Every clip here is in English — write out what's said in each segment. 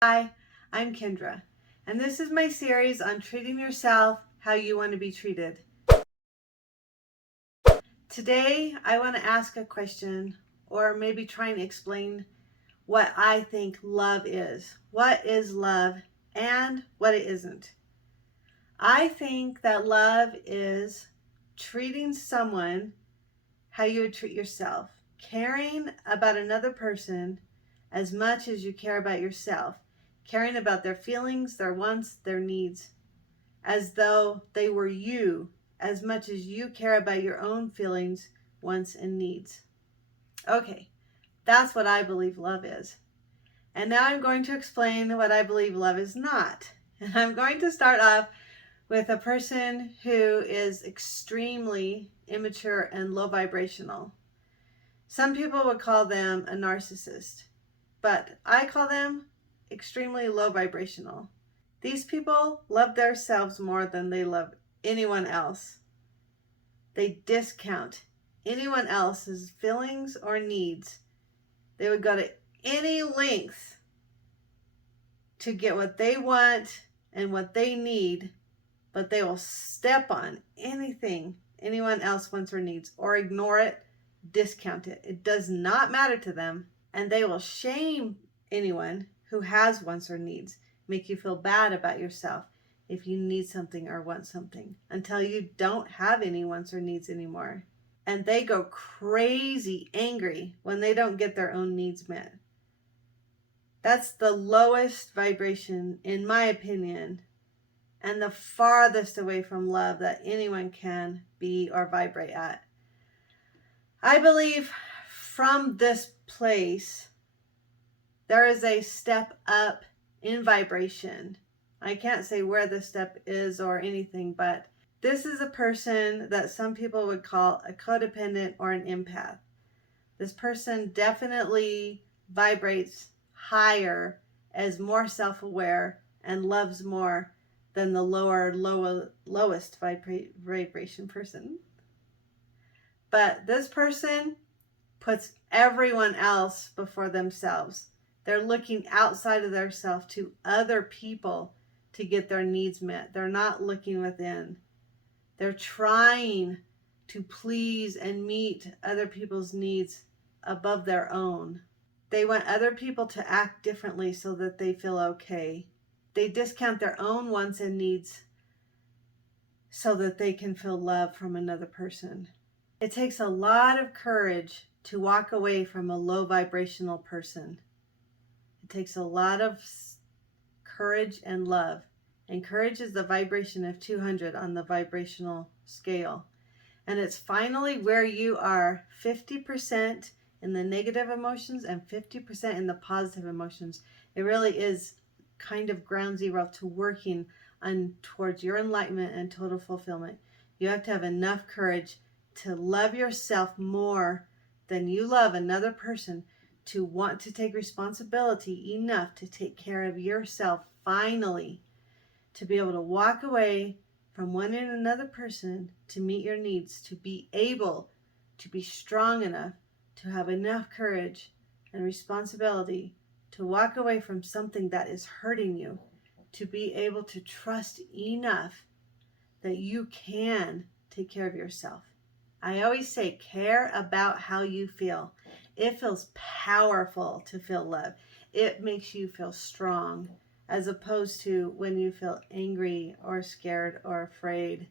Hi, I'm Kendra, and this is my series on treating yourself how you want to be treated. Today, I want to ask a question, or maybe try and explain what I think love is. What is love and what it isn't? I think that love is treating someone how you would treat yourself, caring about another person as much as you care about yourself, caring about their feelings, their wants, their needs, as though they were you, as much as you care about your own feelings, wants, and needs. Okay, that's what I believe love is. And now I'm going to explain what I believe love is not. And I'm going to start off with a person who is extremely immature and low vibrational. Some people would call them a narcissist, but I call them extremely low vibrational. These people love themselves more than they love anyone else. They discount anyone else's feelings or needs. They would go to any length to get what they want and what they need, but they will step on anything anyone else wants or needs, or ignore it, discount it. It does not matter to them, and they will shame anyone who has wants or needs, make you feel bad about yourself if you need something or want something, until you don't have any wants or needs anymore. And they go crazy angry when they don't get their own needs met. That's the lowest vibration, in my opinion, and the farthest away from love that anyone can be or vibrate at. I believe from this place, there is a step up in vibration. I can't say where the step is or anything, but this is a person that some people would call a codependent or an empath. This person definitely vibrates higher, as more self-aware, and loves more than the lowest vibration person. But this person puts everyone else before themselves. They're looking outside of themselves to other people to get their needs met. They're not looking within. They're trying to please and meet other people's needs above their own. They want other people to act differently so that they feel okay. They discount their own wants and needs so that they can feel love from another person. It takes a lot of courage to walk away from a low vibrational person. It takes a lot of courage and love. And courage is the vibration of 200 on the vibrational scale. And it's finally where you are 50% in the negative emotions and 50% in the positive emotions. It really is kind of ground zero to working on towards your enlightenment and total fulfillment. You have to have enough courage to love yourself more than you love another person, to want to take responsibility enough to take care of yourself finally, to be able to walk away from wanting another person to meet your needs, to be able to be strong enough, to have enough courage and responsibility to walk away from something that is hurting you, to be able to trust enough that you can take care of yourself. I always say, care about how you feel. It feels powerful to feel love. It makes you feel strong, as opposed to when you feel angry or scared or afraid.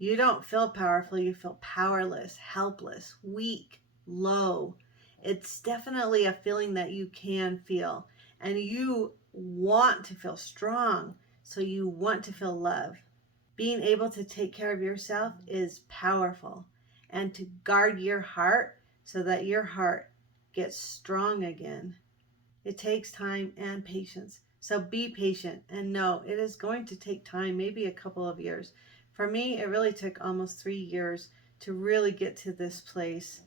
You don't feel powerful, you feel powerless, helpless, weak, low. It's definitely a feeling that you can feel, and you want to feel strong, so you want to feel love. Being able to take care of yourself is powerful, and to guard your heart so that your heart gets strong again. It takes time and patience. So be patient and know it is going to take time, maybe a couple of years. For me, it really took almost 3 years to really get to this place,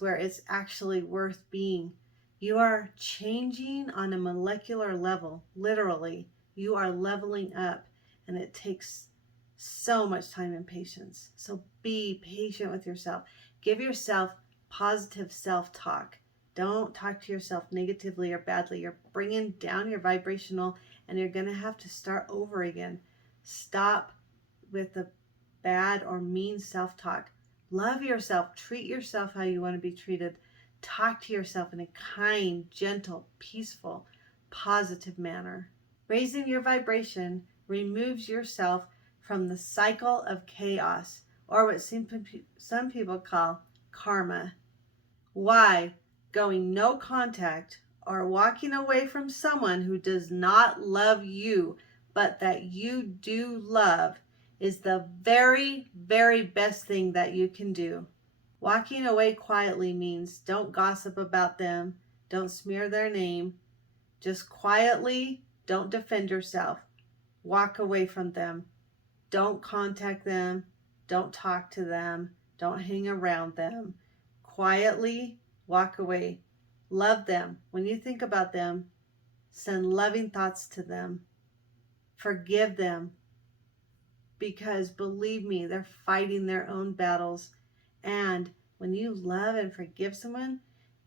where it's actually worth being. You are changing on a molecular level, literally. You are leveling up, and it takes so much time and patience. So be patient with yourself. Give yourself positive self-talk. Don't talk to yourself negatively or badly. You're bringing down your vibrational, and you're going to have to start over again. Stop with the bad or mean self-talk. Love yourself. Treat yourself how you want to be treated. Talk to yourself in a kind, gentle, peaceful, positive manner. Raising your vibration removes yourself from the cycle of chaos, or what some people call karma. Why? Going no contact or walking away from someone who does not love you, but that you do love, is the very, very best thing that you can do. Walking away quietly means don't gossip about them, don't smear their name, just quietly don't defend yourself. Walk away from them. Don't contact them, don't talk to them, don't hang around them. Quietly walk away. Love them. When you think about them, send loving thoughts to them. Forgive them, because believe me, they're fighting their own battles. And when you love and forgive someone,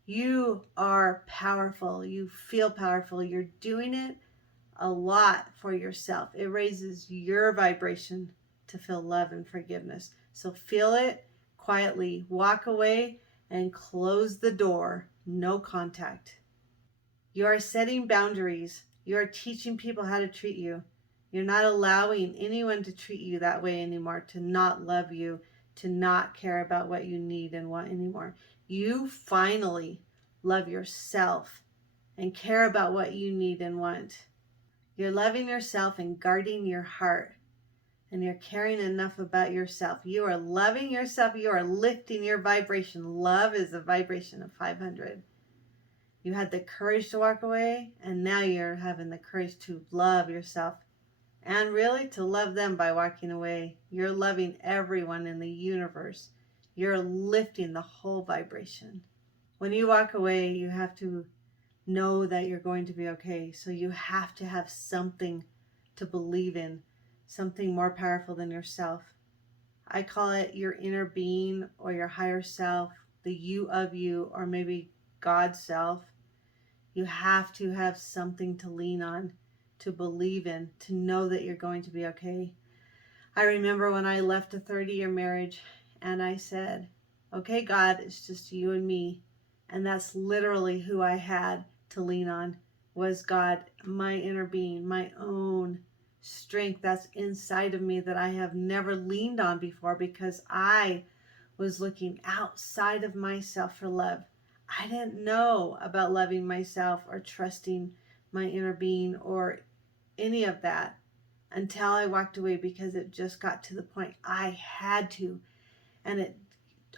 you are powerful. You feel powerful. You're doing it a lot for yourself. It raises your vibration to feel love and forgiveness. So feel it quietly. Walk away and close the door. No contact. You are setting boundaries. You are teaching people how to treat you. You're not allowing anyone to treat you that way anymore, to not love you, to not care about what you need and want anymore. You finally love yourself and care about what you need and want. You're loving yourself and guarding your heart, and you're caring enough about yourself. You are loving yourself. You are lifting your vibration. Love is a vibration of 500. You had the courage to walk away, and now you're having the courage to love yourself, and really to love them by walking away. You're loving everyone in the universe. You're lifting the whole vibration. When you walk away, you have to know that you're going to be okay. So you have to have something to believe in, something more powerful than yourself. I call it your inner being or your higher self, the you of you, or maybe God's self. You have to have something to lean on, to believe in, to know that you're going to be okay. I remember when I left a 30-year marriage and I said, okay, God, it's just you and me. And that's literally who I had to lean on, was God, my inner being, my own strength that's inside of me that I have never leaned on before, because I was looking outside of myself for love. I didn't know about loving myself or trusting my inner being or any of that until I walked away, because it just got to the point I had to. And it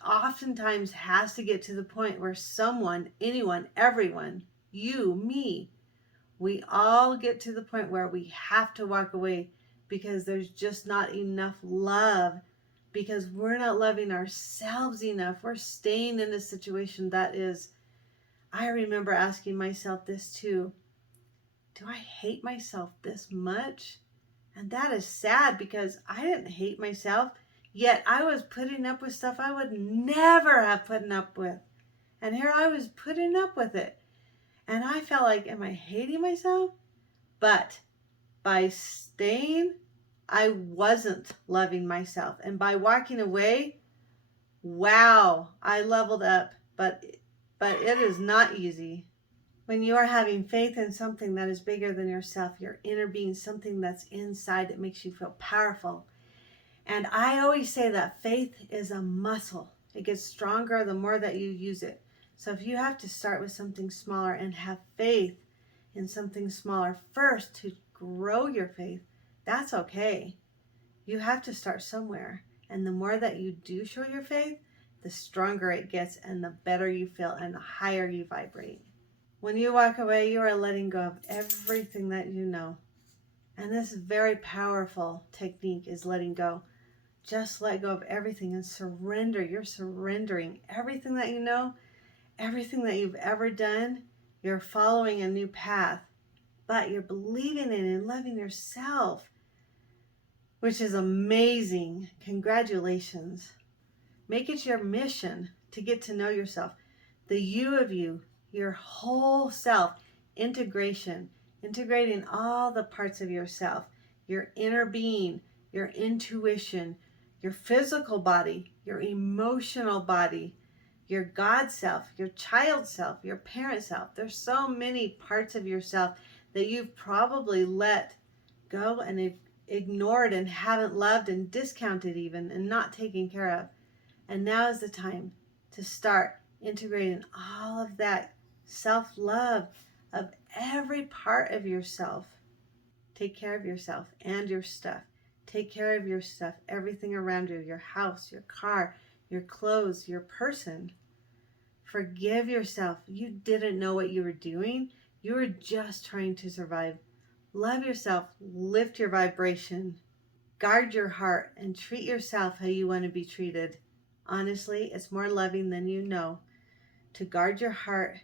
oftentimes has to get to the point where someone, anyone, everyone, you, me, we all get to the point where we have to walk away, because there's just not enough love, because we're not loving ourselves enough. We're staying in a situation that is, I remember asking myself this too, do I hate myself this much? And that is sad, because I didn't hate myself, yet I was putting up with stuff I would never have put up with. And here I was putting up with it. And I felt like, am I hating myself? But by staying, I wasn't loving myself. And by walking away, wow, I leveled up. But it is not easy. When you are having faith in something that is bigger than yourself, your inner being, something that's inside that makes you feel powerful. And I always say that faith is a muscle. It gets stronger the more that you use it. So if you have to start with something smaller and have faith in something smaller first to grow your faith, that's okay. You have to start somewhere. And the more that you do show your faith, the stronger it gets and the better you feel and the higher you vibrate. When you walk away, you are letting go of everything that you know. And this very powerful technique is letting go. Just let go of everything and surrender. You're surrendering everything that you know, everything that you've ever done. You're following a new path, but you're believing in and loving yourself, which is amazing. Congratulations. Make it your mission to get to know yourself, the you of you, your whole self, integration, integrating all the parts of yourself, your inner being, your intuition, your physical body, your emotional body, your God self, your child self, your parent self. There's so many parts of yourself that you've probably let go and ignored and haven't loved and discounted even and not taken care of. And now is the time to start integrating all of that self-love of every part of yourself. Take care of yourself and your stuff. Take care of your stuff, everything around you, your house, your car, your clothes, your person. Forgive yourself. You didn't know what you were doing. You were just trying to survive. Love yourself. Lift your vibration. Guard your heart and treat yourself how you want to be treated. Honestly, it's more loving than you know to guard your heart,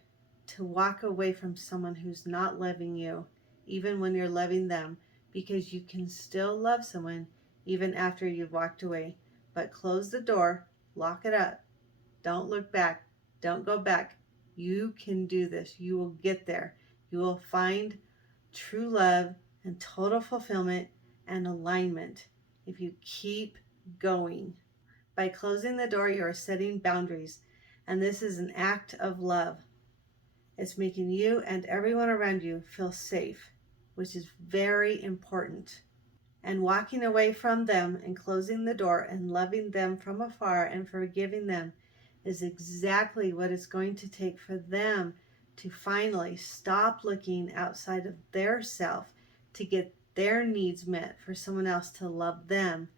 to walk away from someone who's not loving you, even when you're loving them, because you can still love someone even after you've walked away. But close the door, lock it up. Don't look back. Don't go back. You can do this. You will get there. You will find true love and total fulfillment and alignment if you keep going. By closing the door, you are setting boundaries, and this is an act of love. It's making you and everyone around you feel safe, which is very important. And walking away from them and closing the door and loving them from afar and forgiving them is exactly what it's going to take for them to finally stop looking outside of their self to get their needs met for someone else to love them.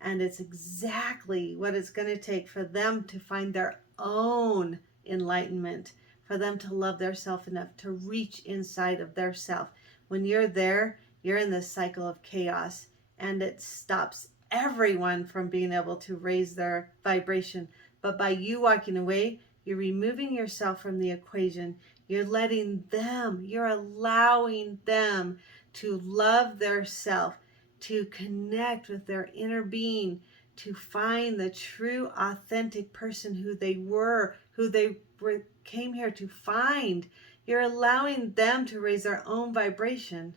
And it's exactly what it's going to take for them to find their own enlightenment, for them to love their self enough to reach inside of their self. When you're there, you're in this cycle of chaos, and it stops everyone from being able to raise their vibration. But by you walking away, you're removing yourself from the equation. You're letting them, you're allowing them to love their self, to connect with their inner being, to find the true, authentic person who they were, came here to find. You're allowing them to raise their own vibration.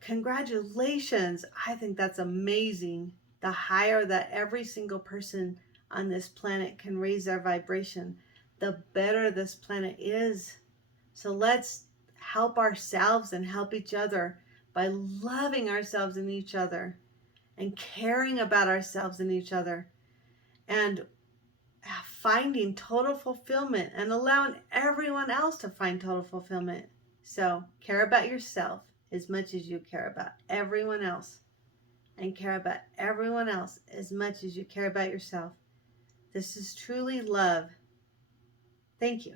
Congratulations. I think that's amazing. The higher that every single person on this planet can raise their vibration, the better this planet is. So let's help ourselves and help each other by loving ourselves and each other and caring about ourselves and each other and finding total fulfillment and allowing everyone else to find total fulfillment. So care about yourself as much as you care about everyone else, and care about everyone else as much as you care about yourself. This is truly love. Thank you.